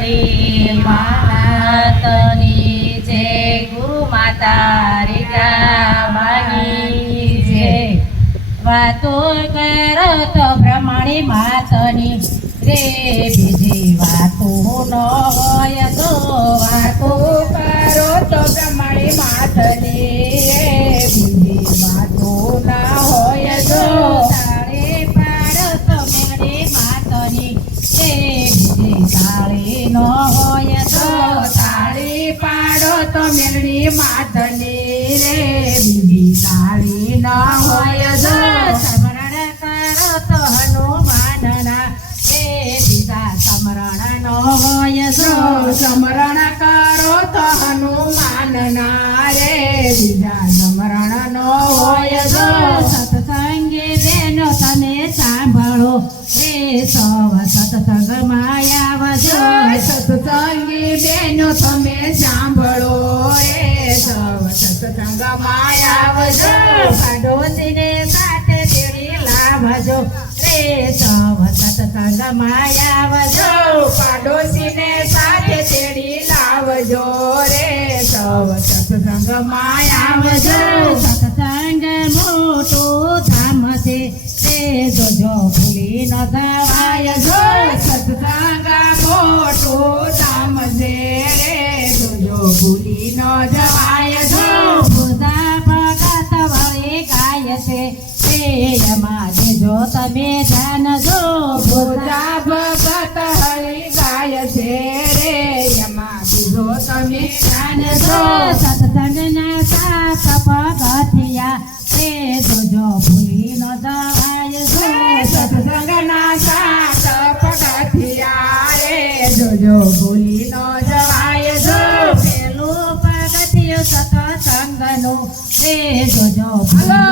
મેલડી માતની જય ગુરુ માતા રીટાબાની જય વાતો કરો તો બ્રહ્મણી માતની રે બીજી વાતો ન હોય તો વાતો કરો તો બ્રહ્મણી માતની રે બીજી વાતો ના હોય તો તાળે પાડો તો મેળી માતની રે બીજી તાળી ન હોય તો તાળી પાડો તો મેળી માતની રે બીજી તાળી ન હોય તો સ્મરણ કરો તો હનુમાનના રે બીજા સ્મરણ ન હોય તો સ્મરણ કરો તો હનુમાનના રે બીજા સ્મરણ ન હોય તો સત્સંગી બેનો તમે સાંભળો રે સૌ સત્સંગમાં આવજો સત્સંગી બેનો તમે સાંભળો રે સૌ સત્સંગમાં આવજો પાડોશીને સાથે તેડી લાવજો રે સૌ સત્સંગમાં આવજો પાડોશીને સાથે તેડી લાવજો રે સૌ સત્સંગમાં આવજો સત્સંગ મોટું ધામ છે રે જોજો ભૂલી ન જવાય જો સત્સંગ મોટું ધામ છે રે જોજો ભૂલી ન જવાય જો પૂજા ભગત વળી ગાય છે રે એમાં દેજો તમે ધ્યાન જો પૂજા ભગત હળી ગાય છે રે એમાં દેજો તમે ધ્યાન જો સત્સંગના સાત પગથિયા રે જોજો ભૂલી ન જવાય જો સત્સંગના સાત પગથિયા રે જોજો ભૂલી ન જવાય જો પેલું પગથિયું સત્સંગનું રે જોજો ભૂલી ન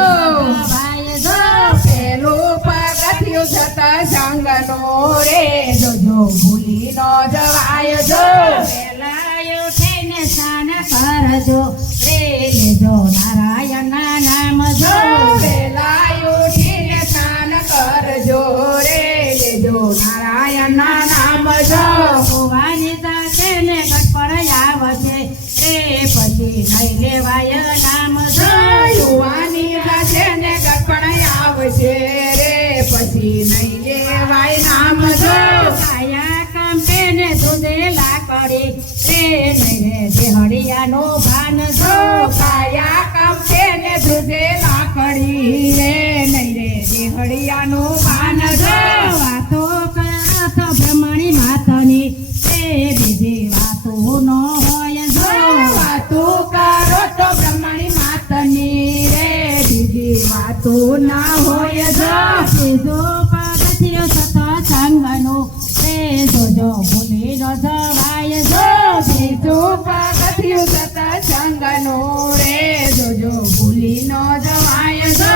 જવાય જો પેલું પગથિયું સત્સંગનું રે જોજો ભૂલી ન જવાય જો પેલા ઉઠીને સ્નાન કરજો રે લેજો નારાયણના નામ જો પેલા ઉઠીને સ્નાન કરજો રે લેજો નારાયણના નામ જો ભુવાની સાથે ને ગટપણ આવશે રે પછી નહીં લેવાય નામ જો યુવાની સાથે ને ગટપણ આવશે રે પછી નહીં લેવાય નામ જો કાયા કંપે ને દૂધે લાકડી રે નહીં રે દેહડિયાનો ભાન જો કાયા કંપે ને દૂધે લાકડી રે નહીં રે દેહડિયાનો ભાન જો વાતો કરો તો બ્રહ્મણી માતની રે બીજી વાતો ન હોય જો વાતો કરો તો બ્રહ્મણી માતની રે બીજી વાતો ના હોય જો ત્રીજો પગથિયું સત્સંગનું રે જોજો ભૂલી ન જવાય જો ત્રીજો પગથિયું સત્સંગનું રે જોજો ભૂલી ન જવાય જો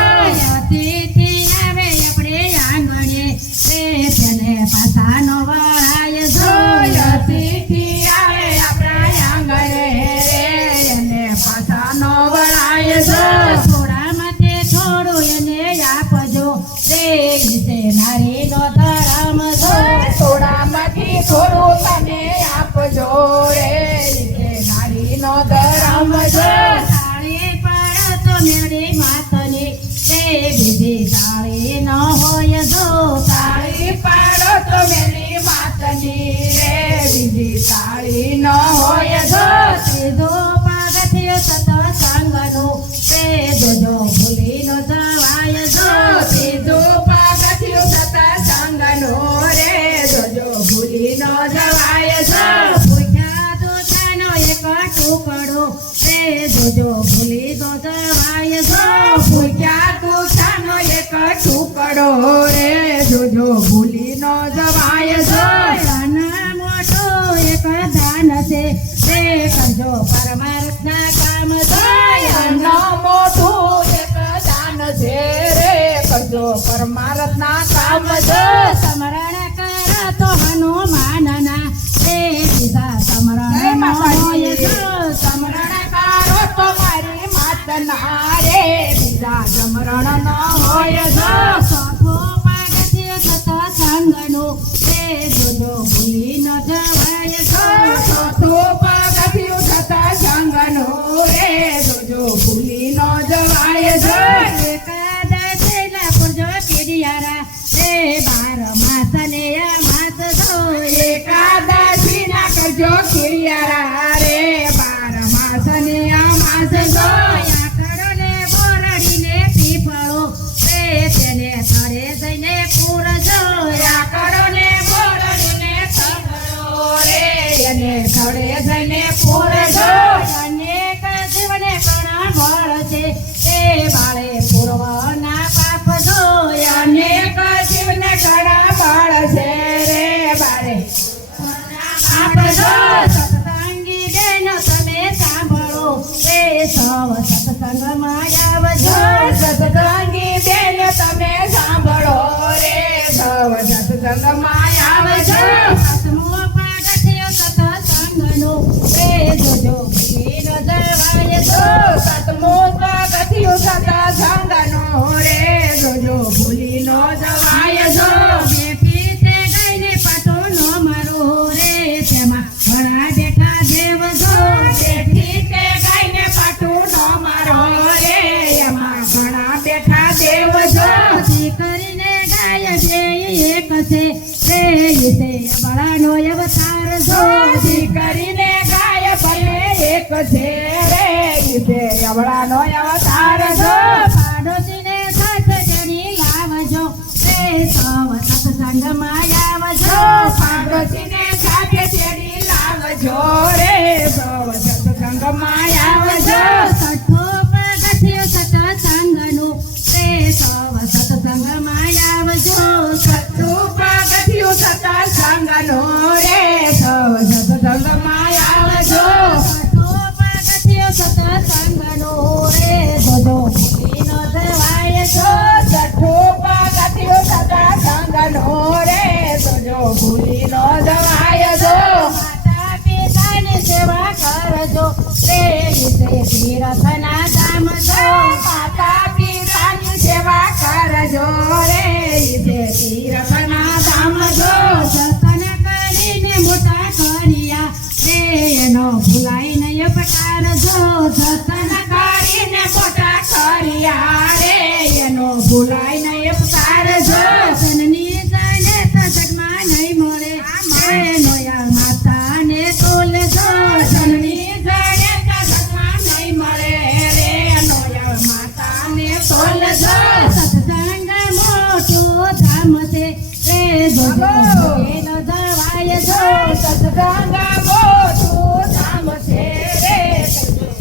અતિથિ આવે આપણે આંગણે રે તેને પાછા ન વળાય જો અતિથિ આવે આપણા આંગણે રે એને પાછા ન વળાય જો થોડામાંથી થોડું એને આપજો રે વિશે નારીનો ધર્મ જો થોડામાંથી થોડું તને આપજો રે વિશે નારીનો ધર્મ જો તાળી પાડો તો મેળી માતની રે બીજી તાળી ન હોય જો તાળી પાડો તો મેળી માતની રે બીજી તાળી ન હોય જો ત્રીજો પગથિયું સત્સંગનું રે જોજો ભૂલી ન જવાય જો ત્રીજો પગથિયું સત્સંગનું રે જોજો ભૂલી ન જવાય જો ભૂખ્યા દૂધાનો એક ટુકડો રે જોજો ભૂલી ન જવાય જો ભૂખ્યા દૂધાનો એક ટુકડો રે જોજો ભૂલી ન જવાય જો નાના મોટો એક દાન છે રે કરજો પરમાર્થના કામ જો નાના મોટું એક દાન છે રે કરજો પરમાર્થના કામ જો સ્મરણ કરો તો હનુમાનના રે બીજા સ્મરણ ન હોય જો સ્મરણ કરો તો મારી માતના રે બીજા સ્મરણ ન હોય જો ચોથો પગથિયું સત્સંગનું રે જોજો ભૂલી ન જવાય જો ખીરિયારા રે 12 માસની અમાસ જો આકડોને બોરડીને પીપળો રે તેને તળે જઈને પૂરજો આકડોને બોરડીને પીપળો રે એને તળે જઈને પૂરજો અનેક જીવને ઘણા બળ છે તે બાળે પૂર્વના પાપ જોયા અનેક જીવને ઘણા બળ છે રે બારે આપજો સત્સંગી બેનો તમે સાંભળો રે સૌ સત્સંગમાં આવજો સત્સંગી બેન તમે સાંભળો રે સૌ સત્સંગમાં આવજો આત્મો પાગથ્યો સત્સંગનો રે જોજો ભૂલીનો જળવાય જો સતમો પગથિયું સત્સંગનો રે જોજો ભૂલી નો જવાય જો બેઠી તે ગાયને પાટો નો મારો રે તેમાં ઘણા બેઠા દેવ જો બેઠી તે ગાયને પાટું નો મારો રે એમાં ઘણા બેઠા દેવ જો કરીને ગાય બે એક છે રે તે બળાનો અવતાર જો જોજી કરીને ગાય ભલે એક છે રે ઈસે અવળાનો અવતાર જો પાડોશીને સાથે જડી લાવજો રે સૌ સત્સંગમાં આવજો પાડોશીને સાથે તેડી લાવજો રે સૌ સત્સંગમાં આવજો સઠ્ઠો પગથિયો સત્સંગનો રે સૌ સત્સંગમાં આવજો સત્તું પગથિયું સત્સંગનો રે સૌ સત્સંગમાં આવજો સઠ્ઠો પગથિયો સત્સંગનો રે જોજો ભૂલી ન જવાય જો છઠ્ઠું પગથિયું સત્સંગનો રે જોજો ભૂલી નો જવાય જો માતા પિતાની સેવા કરજો રે વિશે તીર્થના ધામ જો માતા પિતાની સેવા કરજો રે ઈસે તીર્થના ધામ જો સત્સંગ કરીને મોટા કર્યા રે એનો ભૂલાઈ નહીં પકાર જો સત્સંગ કરીને મોટા કર્યા રે એનો ભૂલાય નહીં ઉપકાર જો સનની જાણે તો જગમાં નહીં મળે રે નોયા માતાને તોલ જો જનની જડે કસમાં નહીં મળે રે નોય માતાને તોલ જો સત્સંગ મોટો ધામ છે રે જોજો એનો જવાય જો સત્સંગ મોટું ધામ છે રે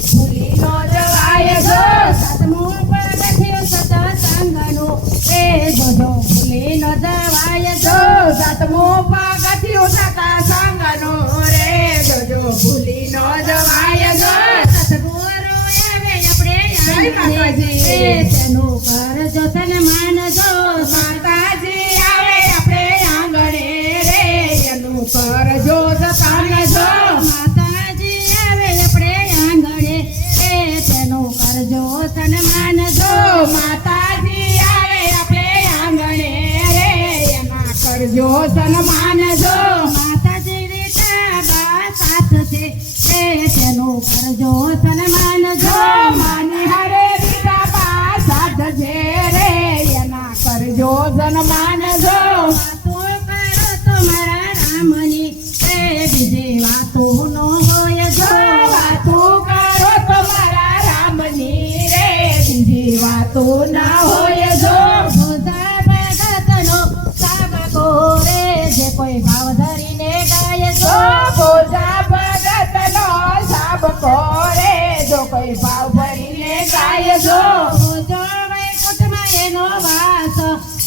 ભૂલી નો જવાય જો સાતમો પગથિયું સત્સંગનો રે જોજો ભૂલી ન જવાય જો સાતમો પગથિયું સત્સંગનો રે જોજો ભૂલી નો જવાય જો સતગુરુ આવે આપણે જય માતાજી. રે તેનું કરજો સન્માન જો માતાજી આવે આપણે આંગણે રે એનું કરજો જતન જો માતાજી આવે આપણે આંગણે રે તેનું કરજો સન્માન જો માતાજી આવે આપણે આંગણે રે એમાં કરજો સન્માન જો માતાજી રીતા બા સાથ છે રે તેનું કરજો સન્માન જો માની હરે રીતા બા સાથ છે રે એના કરજો સન્માન જો વાતો કરો તો મારા રામની રે બીજી વાતો નો હોય જો વાતો કરો તમારા રામની રે બીજી વાતો ના હોય જો ભોજા ભગતનો સાબકો રે જે કોઈ ભાવ ધરીને ગાય જો જો ભોજા ભગતનો સાબકો રે જો કોઈ ભાવ ભરીને ગાય જો ભોજો વૈકુંઠમાં એનો વાસ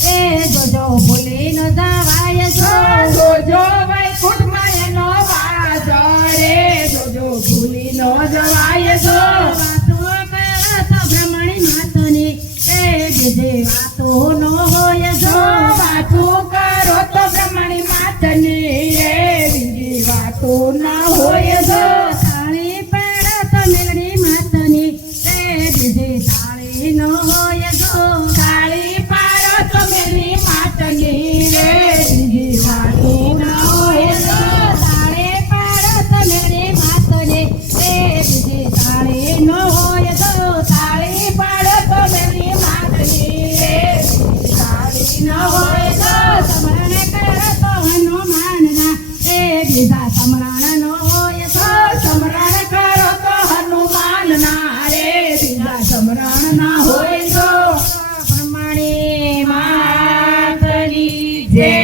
રે જોજો ભૂલી ન જવાય જો જોજો વૈકુંઠમાં એનો વાસ રે જોજો ભૂલી નો જવાય જો વાતો કરો તો બ્રહ્મણી માતની રે બીજી વાતો નો હોય જો વાતો કરો તો બ્રહ્મણી માતની રે બીજી વાતો ના હોય જો તાળી પાડો તો મેળડી માતની રે બીજી તાળી ન હોય જો તાળી પાડો તો મેરી માતની રે બીજી વાતો ના હોય જો તાળી પાડો તો મેળડી માતની રે બીજી તાળી ન હોય જો તાળી પાડો તો મેરી માતની રે બીજી તાળી ના હોય જો સમરણ કરો તો હનુમાનના રે બીજા સમરણ ન છે